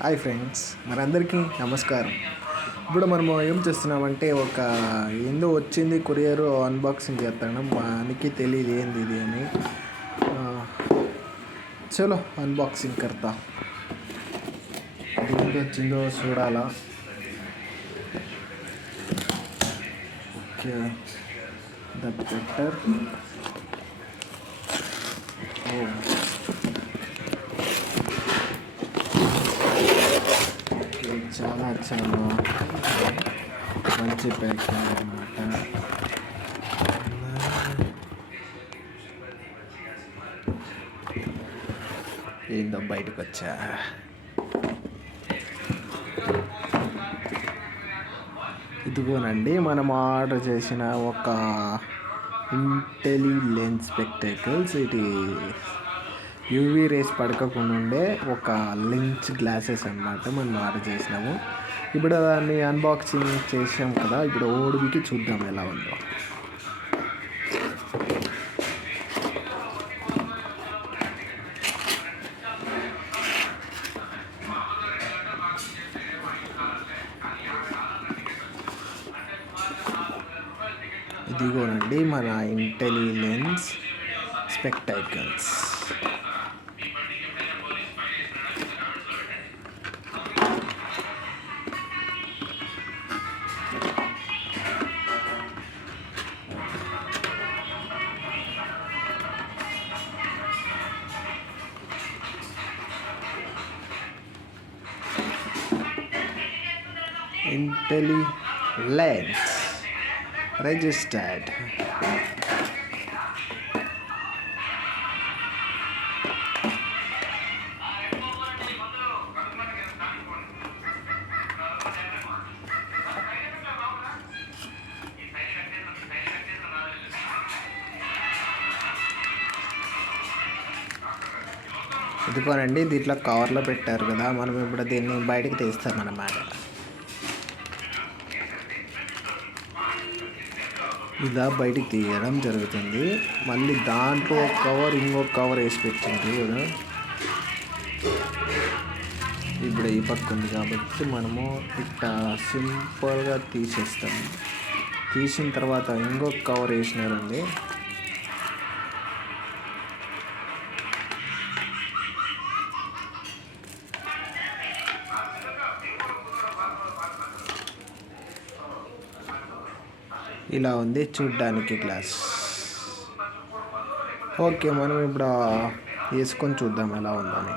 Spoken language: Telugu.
హాయ్ ఫ్రెండ్స్, మనందరికీ నమస్కారం. ఇప్పుడు మనము ఏం చేస్తున్నామంటే ఏందో వచ్చింది కొరియర్ అన్బాక్సింగ్ చేస్తాను. మనకి తెలియదు ఏంది ఇది అని. చలో అన్బాక్సింగ్ కర్తా. ఏంటి వచ్చిందో చూడాలా. Okay, the better. చాలా చాలా మంచి ప్యాకింగ్ అన్నమాట. ఏందో బయటకు వచ్చా. ఇదిగోనండి, మనం ఆర్డర్ చేసిన ఒక ఇంటెలిలెన్స్ స్పెక్టేకల్స్. ఇది యూవీ రేస్ పడకకుండా ఉండే ఒక లెన్స్ గ్లాసెస్ అన్నమాట. మనం ఆర్డర్ చేసినాము. ఇప్పుడు దాన్ని అన్బాక్సింగ్ చేసాం కదా, ఇప్పుడు ఓడికి చూద్దాం ఎలా ఉందో. ఇదిగోనండి మన ఇంటెలిలెన్స్ స్పెక్టేకల్స్. Intellilens registered. ఇదిగోనండి, దీంట్లో కవర్లో పెట్టారు కదా, మనం ఇప్పుడు దీన్ని బయటకు తీస్తామన్నమాట. ఇలా బయటికి తీయడం జరుగుతుంది. మళ్ళీ దాంట్లో ఒక కవర్ ఇంకొక కవర్ వేసి పెట్టింది కదా. ఇప్పుడు ఈ పక్క ఉంది కాబట్టి మనము ఇట్లా సింపుల్గా తీసేస్తాము. తీసిన తర్వాత ఇంకొక కవర్ వేసినారండి. ఇలా ఉంది చూడ్డానికి గ్లాస్. ఓకే, మనం ఇప్పుడు వేసుకొని చూద్దాం ఎలా ఉందని.